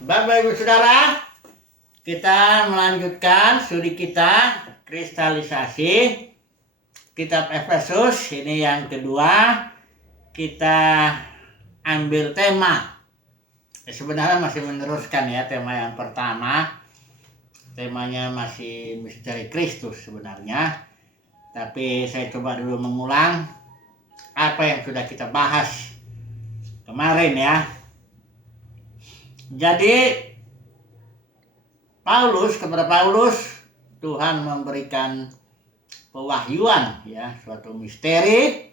Bapak Ibu Saudara, kita melanjutkan studi kita kristalisasi kitab Efesus. Ini yang kedua, kita ambil tema. Sebenarnya masih meneruskan ya tema yang pertama. Temanya masih misteri Kristus sebenarnya. Tapi saya coba dulu mengulang apa yang sudah kita bahas kemarin ya. Jadi kepada Paulus Tuhan memberikan pewahyuan ya, suatu misteri,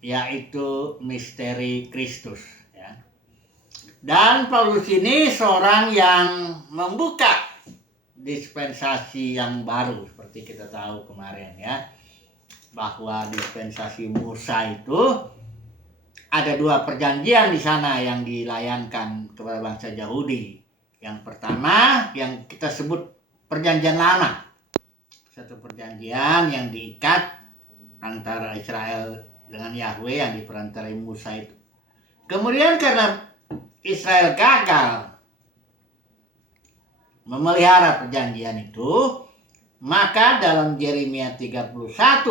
yaitu misteri Kristus ya. Dan Paulus ini seorang yang membuka dispensasi yang baru, seperti kita tahu kemarin ya, bahwa dispensasi Musa itu ada dua perjanjian di sana yang dilayankan kepada bangsa Yahudi. Yang pertama yang kita sebut perjanjian lama, satu perjanjian yang diikat antara Israel dengan Yahweh yang diperantarai Musa itu. Kemudian karena Israel gagal memelihara perjanjian itu, maka dalam Yeremia 31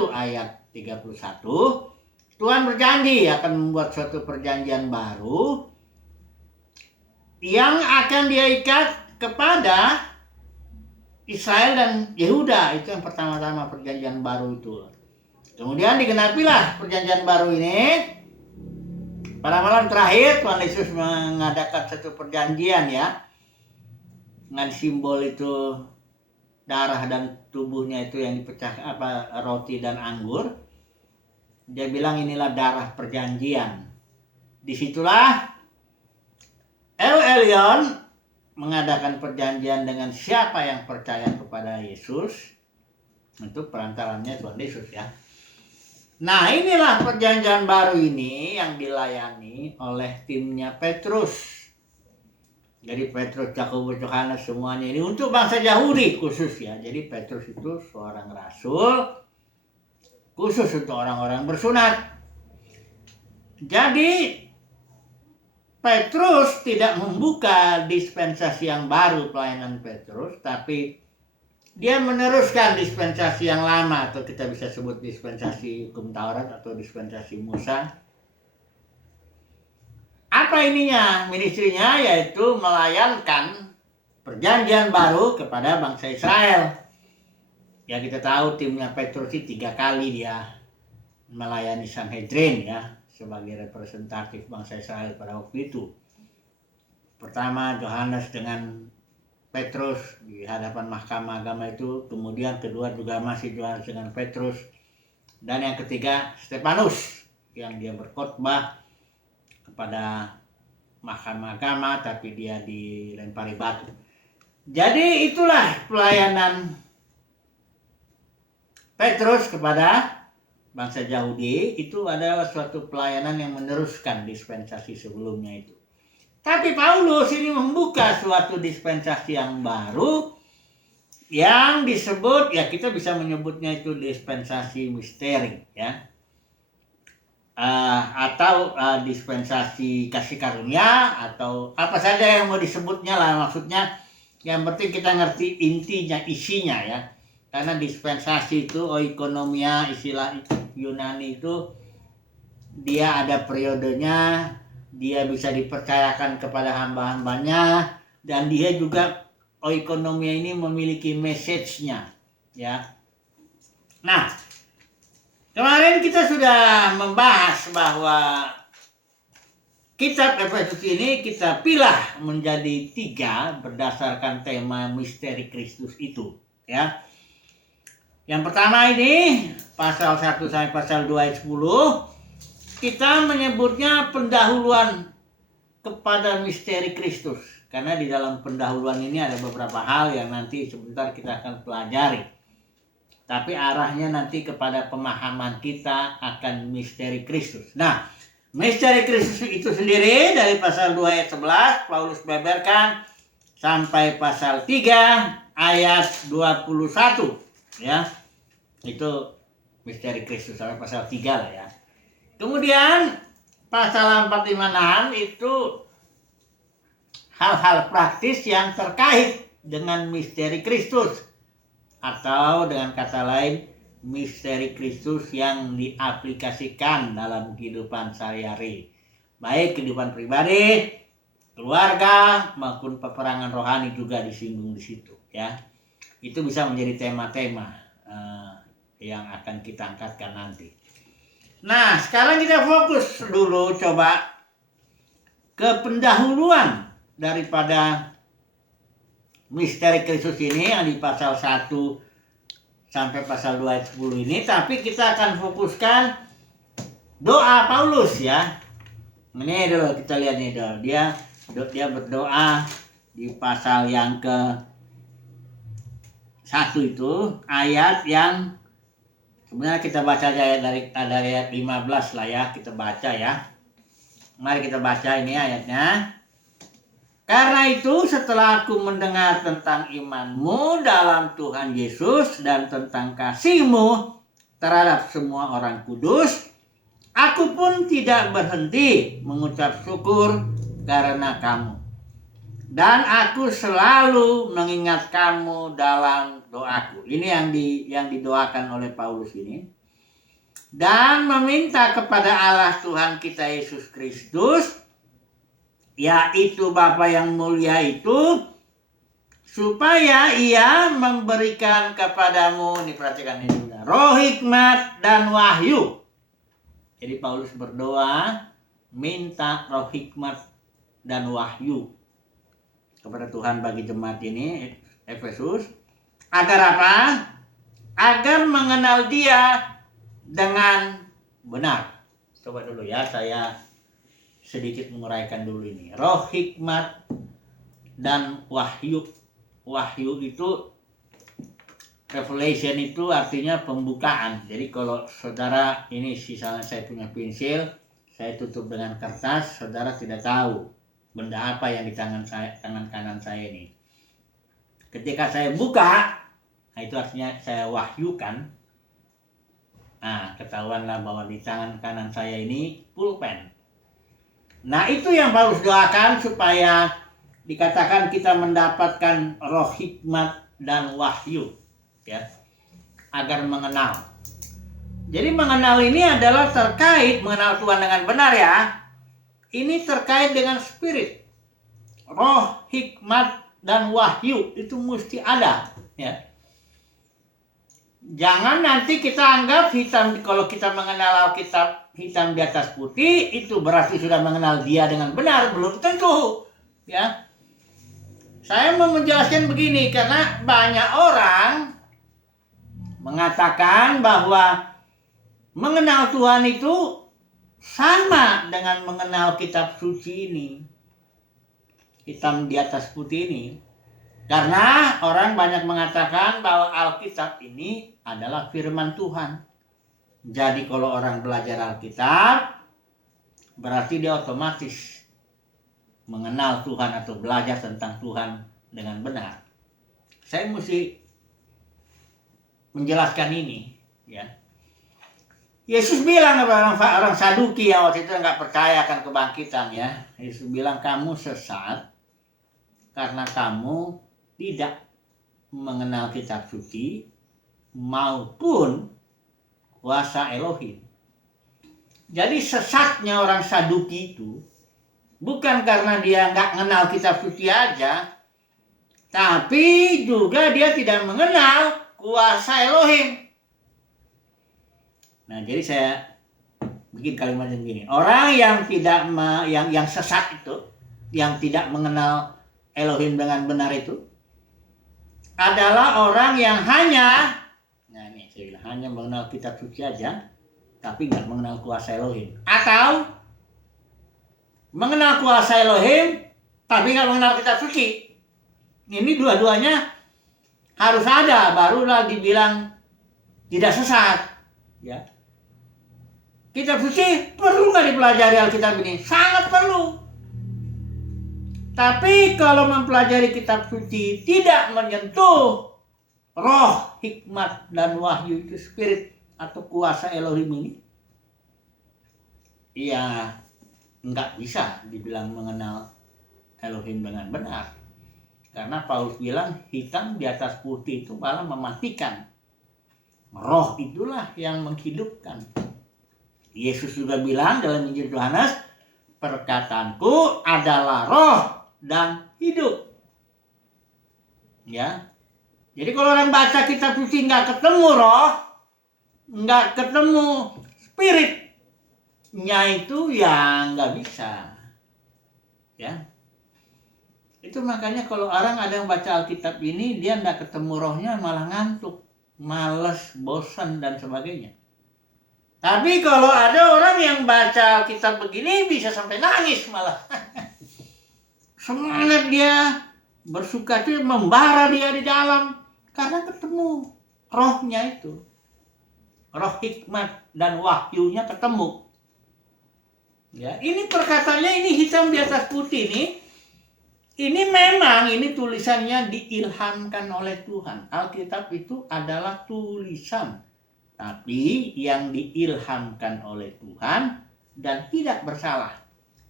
ayat 31 Tuhan berjanji akan membuat suatu perjanjian baru yang akan dia ikat kepada Israel dan Yehuda. Itu yang pertama-tama perjanjian baru itu. Kemudian digenapilah perjanjian baru ini. Pada malam terakhir Tuhan Yesus mengadakan satu perjanjian ya, dengan simbol itu darah dan tubuhnya itu yang dipecah roti dan anggur. Dia bilang inilah darah perjanjian. Disitulah El Elyon mengadakan perjanjian dengan siapa yang percaya kepada Yesus. Itu perantarannya Tuhan Yesus ya. Nah, inilah perjanjian baru ini yang dilayani oleh timnya Petrus. Jadi Petrus, Yakobus, Yohanes semuanya ini untuk bangsa Yahudi khusus ya. Jadi Petrus itu seorang rasul khusus untuk orang-orang bersunat. Jadi Petrus tidak membuka dispensasi yang baru pelayanan Petrus, tapi dia meneruskan dispensasi yang lama, atau kita bisa sebut dispensasi hukum Taurat atau dispensasi Musa. Apa ininya? Ministrinya yaitu melayankan perjanjian baru kepada bangsa Israel. Ya kita tahu timnya Petrus itu 3 kali dia melayani Sanhedrin ya, sebagai representatif bangsa Israel pada waktu itu. Pertama Yohanes dengan Petrus di hadapan mahkamah agama itu, kemudian kedua juga masih Yohanes dengan Petrus, dan yang ketiga Stefanus yang dia berkhotbah kepada mahkamah agama tapi dia dilempari batu. Jadi itulah pelayanan Petrus kepada bangsa Yahudi. Itu adalah suatu pelayanan yang meneruskan dispensasi sebelumnya itu. Tapi Paulus ini membuka suatu dispensasi yang baru yang disebut, ya kita bisa menyebutnya itu dispensasi misteri ya, atau dispensasi kasih karunia, atau apa saja yang mau disebutnya lah, maksudnya yang penting kita ngerti intinya, isinya ya. Karena dispensasi itu oikonomia, istilah Yunani itu, dia ada periodenya, dia bisa dipercayakan kepada hamba-hambanya, dan dia juga oikonomia ini memiliki message-nya ya. Nah, kemarin kita sudah membahas bahwa kitab Efesus ini kita pilah menjadi 3 berdasarkan tema misteri Kristus itu ya. Yang pertama ini pasal 1 sampai pasal 2 ayat 10, kita menyebutnya pendahuluan kepada misteri Kristus. Karena di dalam pendahuluan ini ada beberapa hal yang nanti sebentar kita akan pelajari. Tapi arahnya nanti kepada pemahaman kita akan misteri Kristus. Nah, misteri Kristus itu sendiri dari pasal 2 ayat 11 Paulus beberkan sampai pasal 3 ayat 21 ya. Itu misteri Kristus sampai pasal 3 lah ya. Kemudian pasal 456 itu hal-hal praktis yang terkait dengan misteri Kristus, atau dengan kata lain misteri Kristus yang diaplikasikan dalam kehidupan sehari-hari, baik kehidupan pribadi, keluarga, maupun peperangan rohani juga disinggung di situ ya. Itu bisa menjadi tema-tema yang akan kita angkatkan nanti. Nah, sekarang kita fokus dulu coba ke pendahuluan daripada misteri Kristus ini yang di pasal 1 sampai pasal 2 ayat 10 ini, tapi kita akan fokuskan doa Paulus ya. Ini dulu kita lihat nih dulu. Dia berdoa di pasal yang ke 1 itu, ayat yang sebenarnya kita baca aja dari ayat 15 lah ya, kita baca ya. Mari kita baca ini ayatnya. Karena itu setelah aku mendengar tentang imanmu dalam Tuhan Yesus dan tentang kasihmu terhadap semua orang kudus, aku pun tidak berhenti mengucap syukur karena kamu. Dan aku selalu mengingat kamu dalam doaku. Ini yang didoakan oleh Paulus ini. Dan meminta kepada Allah Tuhan kita Yesus Kristus, yaitu Bapa yang mulia itu, supaya ia memberikan kepadamu, ini perhatikan ini juga, roh hikmat dan wahyu. Jadi Paulus berdoa minta roh hikmat dan wahyu kepada Tuhan bagi jemaat ini Efesus, agar apa? Agar mengenal Dia dengan benar. Coba dulu ya, saya sedikit menguraikan dulu ini. Roh hikmat dan wahyu. Wahyu itu, revelation itu artinya pembukaan. Jadi kalau saudara ini, misalnya saya punya pensil, saya tutup dengan kertas, saudara tidak tahu benda apa yang di tangan kanan saya ini. Ketika saya buka, nah itu artinya saya wahyukan. Nah, ketahuanlah bahwa di tangan kanan saya ini pulpen. Nah, itu yang Paulus doakan supaya dikatakan kita mendapatkan roh hikmat dan wahyu ya, agar mengenal. Jadi mengenal ini adalah terkait mengenal Tuhan dengan benar ya. Ini terkait dengan spirit. Roh, hikmat, dan wahyu itu mesti ada ya. Jangan nanti kita anggap hitam, kalau kita mengenal Alkitab hitam di atas putih, itu berarti sudah mengenal Dia dengan benar. Belum tentu ya. Saya mau menjelaskan begini, karena banyak orang mengatakan bahwa mengenal Tuhan itu sama dengan mengenal kitab suci ini, hitam di atas putih ini. Karena orang banyak mengatakan bahwa Alkitab ini adalah firman Tuhan. Jadi kalau orang belajar Alkitab, berarti dia otomatis mengenal Tuhan atau belajar tentang Tuhan dengan benar. Saya mesti menjelaskan ini ya. Yesus bilang kepada orang Saduki yang waktu itu nggak percaya akan kebangkitan ya. Yesus bilang, kamu sesat karena kamu tidak mengenal kitab suci maupun kuasa Elohim. Jadi sesatnya orang Saduki itu bukan karena dia nggak mengenal kitab suci aja, tapi juga dia tidak mengenal kuasa Elohim. Nah, jadi saya bikin kalimatnya begini. Orang yang tidak yang sesat itu, yang tidak mengenal Elohim dengan benar itu, adalah orang yang hanya, nah ini saya bilang, hanya mengenal kitab suci aja, tapi nggak mengenal kuasa Elohim. Atau mengenal kuasa Elohim, tapi nggak mengenal kitab suci. Ini dua-duanya harus ada, barulah dibilang tidak sesat. Ya. Kitab suci perlu nggak dipelajari Alkitab ini? Sangat perlu. Tapi kalau mempelajari kitab suci tidak menyentuh roh, hikmat, dan wahyu itu, spirit atau kuasa Elohim ini, ya nggak bisa dibilang mengenal Elohim dengan benar. Karena Paulus bilang hitam di atas putih itu malah mematikan. Roh itulah yang menghidupkan. Yesus juga bilang dalam Injil Yohanes, perkataanku adalah roh dan hidup. Ya. Jadi kalau orang baca kitab suci nggak ketemu roh, nggak ketemu spiritnya itu ya nggak bisa. Ya. Itu makanya kalau orang ada yang baca Alkitab ini, dia nggak ketemu rohnya malah ngantuk, males, bosan dan sebagainya. Tapi kalau ada orang yang baca Alkitab begini bisa sampai nangis malah. Semangat dia, bersuka cita, membara dia di dalam karena ketemu rohnya itu. Roh hikmat dan wahyunya ketemu. Ya, ini perkataannya ini hitam di atas putih nih. Ini memang ini tulisannya diilhamkan oleh Tuhan. Alkitab itu adalah tulisan, tapi yang diilhamkan oleh Tuhan dan tidak bersalah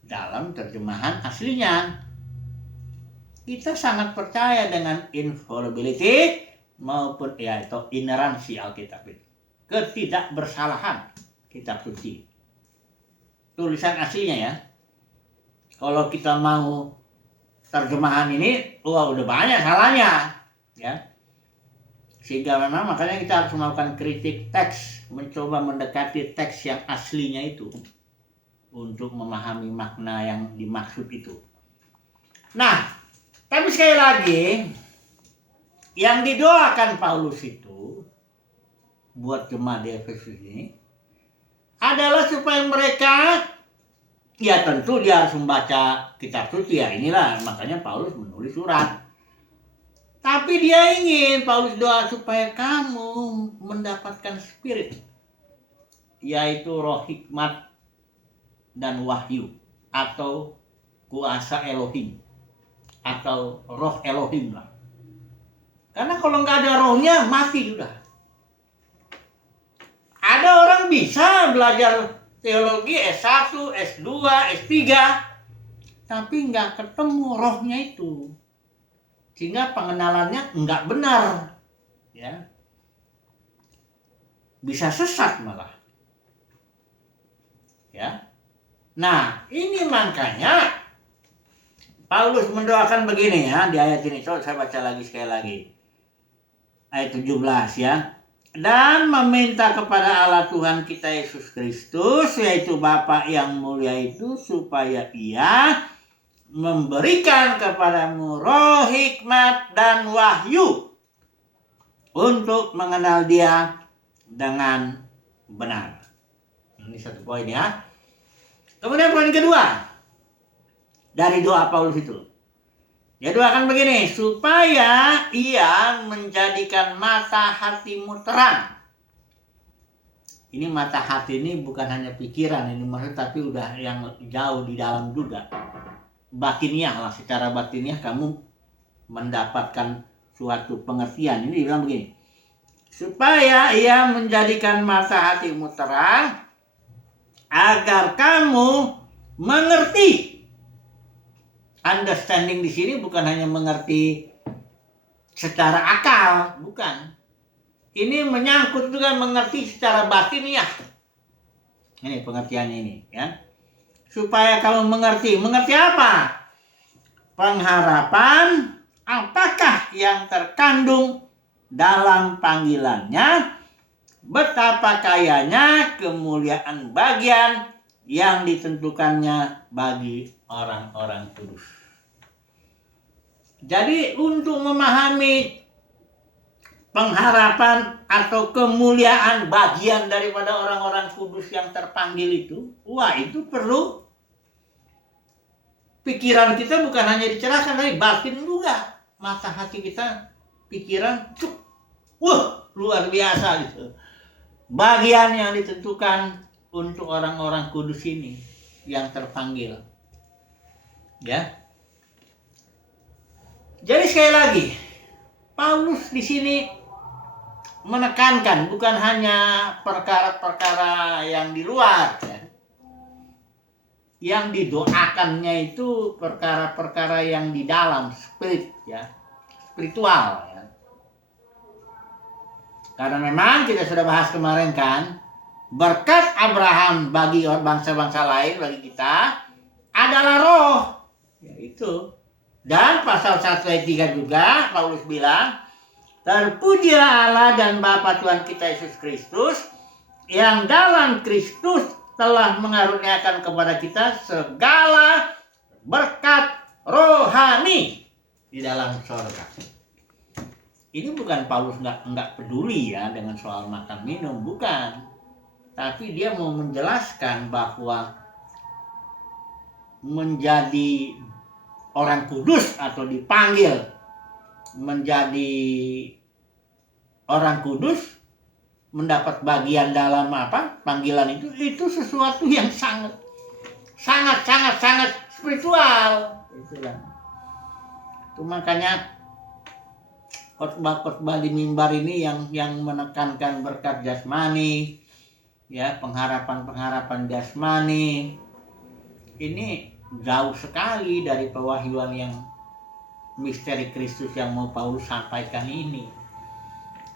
dalam terjemahan aslinya. Kita sangat percaya dengan infallibility maupun atau ineransi Alkitab itu. Ketidakbersalahan kitab suci. Tulisan aslinya ya. Kalau kita mau terjemahan ini, udah banyak salahnya, ya. Sehingga memang makanya kita harus melakukan kritik teks, mencoba mendekati teks yang aslinya itu untuk memahami makna yang dimaksud itu. Nah, tapi sekali lagi, yang didoakan Paulus itu buat jemaat di Efesus ini adalah supaya mereka, ya tentu dia harus membaca kitab suci ya, inilah makanya Paulus menulis surat. Tapi dia ingin, Paulus doa supaya kamu mendapatkan spirit, yaitu roh hikmat dan wahyu, atau kuasa Elohim, atau roh Elohim lah. Karena kalau nggak ada rohnya, mati sudah. Ada orang bisa belajar teologi S1, S2, S3, tapi nggak ketemu rohnya itu. Sehingga pengenalannya nggak benar. Ya. Bisa sesat malah. Ya. Nah, ini makanya Paulus mendoakan begini ya, di ayat ini. Coba saya baca lagi sekali lagi. Ayat 17 ya. Dan meminta kepada Allah Tuhan kita Yesus Kristus, yaitu Bapa yang mulia itu, supaya Ia memberikan kepadamu roh hikmat dan wahyu untuk mengenal Dia dengan benar. Ini satu poin ya. Kemudian poin kedua dari doa Paulus itu. Dia doakan begini, supaya Ia menjadikan mata hatimu terang. Ini mata hati ini bukan hanya pikiran, ini maksud, tapi udah yang jauh di dalam juga. Batiniah lah, secara batiniah kamu mendapatkan suatu pengertian. Ini bilang begini, supaya Ia menjadikan mata hatimu terang, agar kamu mengerti. Understanding di sini bukan hanya mengerti secara akal, bukan. Ini menyangkut juga mengerti secara batiniah. Ini pengertiannya ini, ya. Supaya kamu mengerti. Mengerti apa? Pengharapan apakah yang terkandung dalam panggilannya, betapa kayanya kemuliaan bagian yang ditentukannya bagi orang-orang kudus. Jadi untuk memahami pengharapan atau kemuliaan bagian daripada orang-orang kudus yang terpanggil itu, itu perlu pikiran kita bukan hanya dicerahkan, tapi batin juga. Mata hati kita, pikiran, luar biasa gitu. Bagian yang ditentukan untuk orang-orang kudus ini yang terpanggil. Ya. Jadi sekali lagi, Paulus di sini menekankan bukan hanya perkara-perkara yang di luar, ya. yang didoakannya itu perkara-perkara yang di dalam spirit, ya, spiritual, ya. Karena memang kita sudah bahas kemarin kan, berkat Abraham bagi bangsa-bangsa lain, bagi kita adalah roh, yaitu. Dan pasal 1 ayat 3 juga Paulus bilang, terpujilah Allah dan Bapa Tuhan kita Yesus Kristus, yang dalam Kristus telah mengaruniakan kepada kita segala berkat rohani di dalam surga. Ini bukan Paulus nggak peduli ya dengan soal makan minum, bukan. Tapi dia mau menjelaskan bahwa menjadi orang kudus atau dipanggil menjadi orang kudus, mendapat bagian dalam panggilan itu sesuatu yang sangat spiritual. Itulah. Itu makanya khotbah di mimbar ini yang menekankan berkat jasmani, ya, pengharapan jasmani. Ini jauh sekali dari pewahyuan yang misteri Kristus yang mau Paulus sampaikan ini.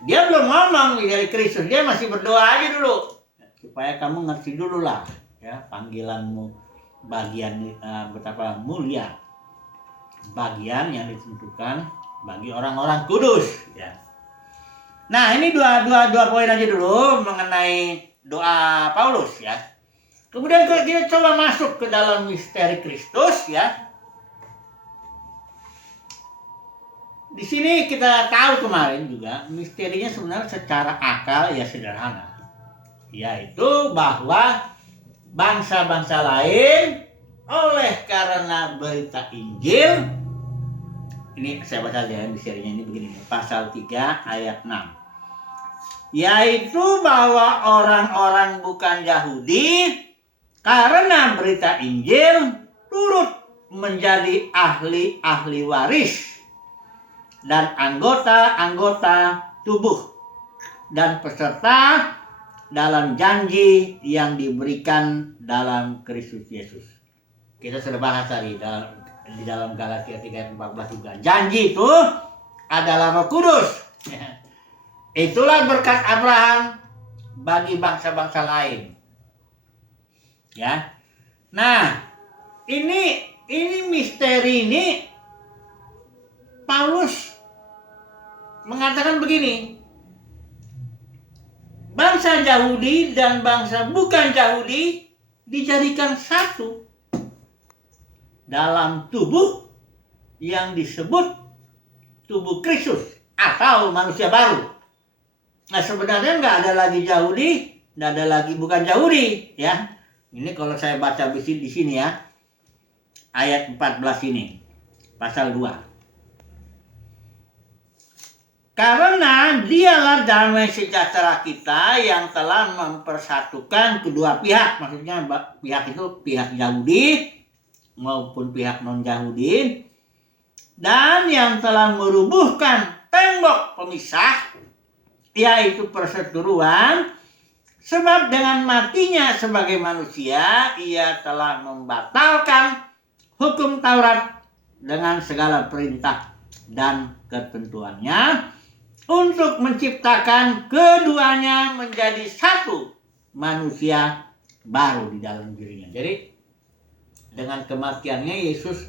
Dia belum ngomong dari Kristus, dia masih berdoa aja dulu supaya kamu ngerti dulu lah, ya, panggilanmu, bagian betapa mulia bagian yang ditentukan bagi orang-orang kudus, ya. Nah, ini dua poin aja dulu mengenai doa Paulus, ya. Kemudian kita coba masuk ke dalam misteri Kristus, ya. Di sini kita tahu kemarin juga misterinya sebenarnya secara akal ya sederhana, yaitu bahwa bangsa-bangsa lain oleh karena berita Injil, ini saya baca aja misterinya ini begini, pasal 3 ayat 6, yaitu bahwa orang-orang bukan Yahudi karena berita Injil turut menjadi ahli-ahli waris dan anggota-anggota tubuh dan peserta dalam janji yang diberikan dalam Kristus Yesus. Kita sudah bahas tadi di dalam Galatia 3:14 juga. Janji itu adalah Roh Kudus. Itulah berkat Abraham bagi bangsa-bangsa lain. Ya. Nah, ini misteri ini Paulus mengatakan begini, bangsa Yahudi dan bangsa bukan Yahudi dijadikan satu dalam tubuh yang disebut tubuh Kristus atau manusia baru. Nah, sebenarnya nggak ada lagi Yahudi, nggak ada lagi bukan Yahudi, ya. Ini kalau saya baca di sini ya, ayat 14 ini, pasal 2. Karena dialah damai sejahtera kita yang telah mempersatukan kedua pihak. Maksudnya pihak itu pihak Yahudi maupun pihak non-Yahudi. Dan yang telah merubuhkan tembok pemisah, yaitu perseteruan. Sebab dengan matinya sebagai manusia, ia telah membatalkan hukum Taurat dengan segala perintah dan ketentuannya, untuk menciptakan keduanya menjadi satu manusia baru di dalam dirinya. Jadi dengan kematiannya Yesus,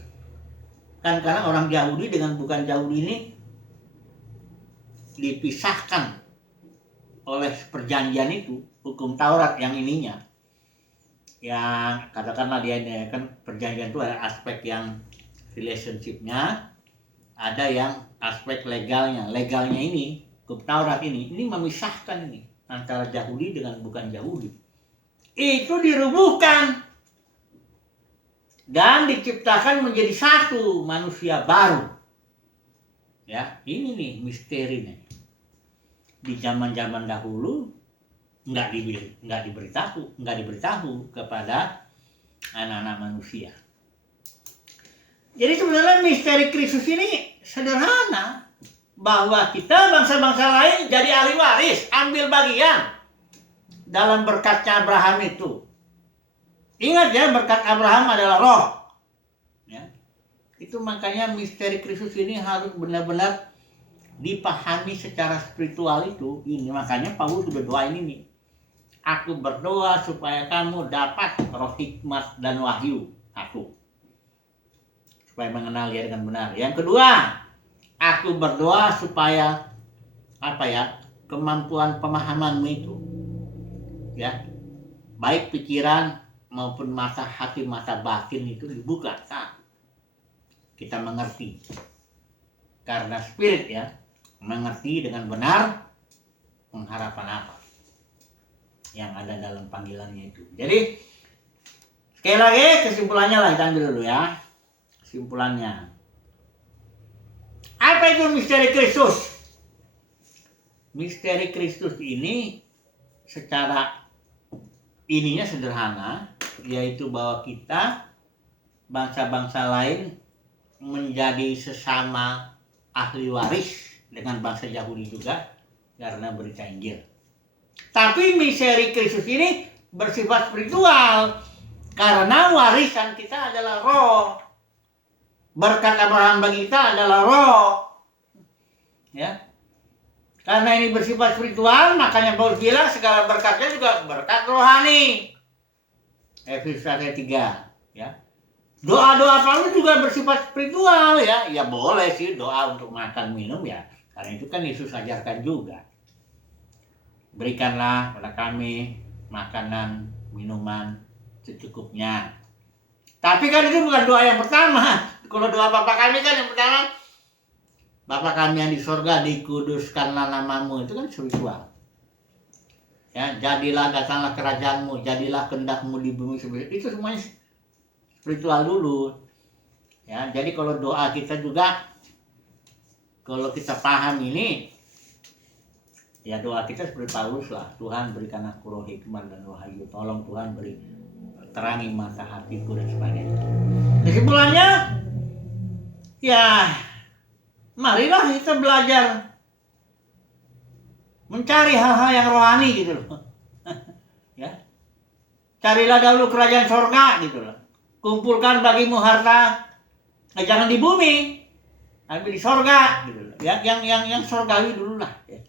kan karena orang Yahudi dengan bukan Yahudi ini dipisahkan oleh perjanjian itu, hukum Taurat yang ininya. Yang katakanlah dia ini kan perjanjian itu ada aspek yang relationship-nya, ada yang aspek legalnya ini, hukum Taurat ini memisahkan ini antara Yahudi dengan bukan Yahudi. Itu dirubuhkan dan diciptakan menjadi satu manusia baru. Ya, ini nih misterinya. Di zaman-zaman dahulu nggak diberitahu kepada anak-anak manusia. Jadi sebenarnya misteri Kristus ini sederhana, bahwa kita bangsa-bangsa lain jadi ahli waris, ambil bagian dalam berkatnya Abraham itu. Ingat ya, berkat Abraham adalah roh. Ya. Itu makanya misteri Kristus ini harus benar-benar dipahami secara spiritual itu. Ini makanya Paulus sudah doain ini. Aku berdoa supaya kamu dapat roh hikmat dan wahyu. Aku. Supaya mengenal dia dengan benar. Yang kedua, aku berdoa supaya kemampuan pemahamanmu itu, ya, baik pikiran maupun mata hati, mata batin itu dibuka saat kita mengerti. Karena spirit ya, mengerti dengan benar pengharapan apa yang ada dalam panggilannya itu. Jadi sekali lagi kesimpulannya lah, kita ambil dulu ya. Kesimpulannya. Apa itu misteri Kristus? Misteri Kristus ini secara ininya sederhana, yaitu bahwa kita bangsa-bangsa lain menjadi sesama ahli waris dengan bangsa Yahudi juga karena berita Injil. Tapi misteri Kristus ini bersifat spiritual karena warisan kita adalah roh. Berkat Abraham bagi kita adalah roh. Ya. Karena ini bersifat spiritual, makanya Paulus bilang segala berkatnya juga berkat rohani. Efesus 3, ya. Doa-doa Paulus juga bersifat spiritual ya. Ya boleh sih doa untuk makan minum ya. Karena itu kan Yesus ajarkan juga. Berikanlah pada kami makanan, minuman secukupnya. Tapi kan itu bukan doa yang pertama. Kalau doa Bapa kami kan yang pertama, Bapa kami yang di sorga, dikuduskanlah namamu, itu kan spiritual. Ya, jadilah, datanglah kerajaanmu, jadilah kehendakmu di bumi seperti itu, semuanya spiritual dulu. Ya, jadi kalau doa kita juga, kalau kita paham ini, ya doa kita seperti Paulus lah. Tuhan berikan aku roh hikmat dan wahyu. Tolong Tuhan beri terangi mata hatiku dan sebagainya. Kesimpulannya, ya marilah kita belajar mencari hal-hal yang rohani gitu loh. Ya. Carilah dahulu kerajaan sorga gitu loh. Kumpulkan bagimu harta, jangan di bumi, tapi di sorga gitu loh. Yang sorgawi dulu lah. Ya.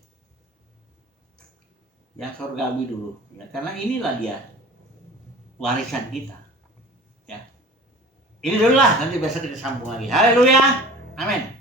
Yang sorgawi dulu. Ya. Karena inilah dia warisan kita. Ya. Ini dulu lah, nanti besok kita sambung lagi. Haleluya. Amin.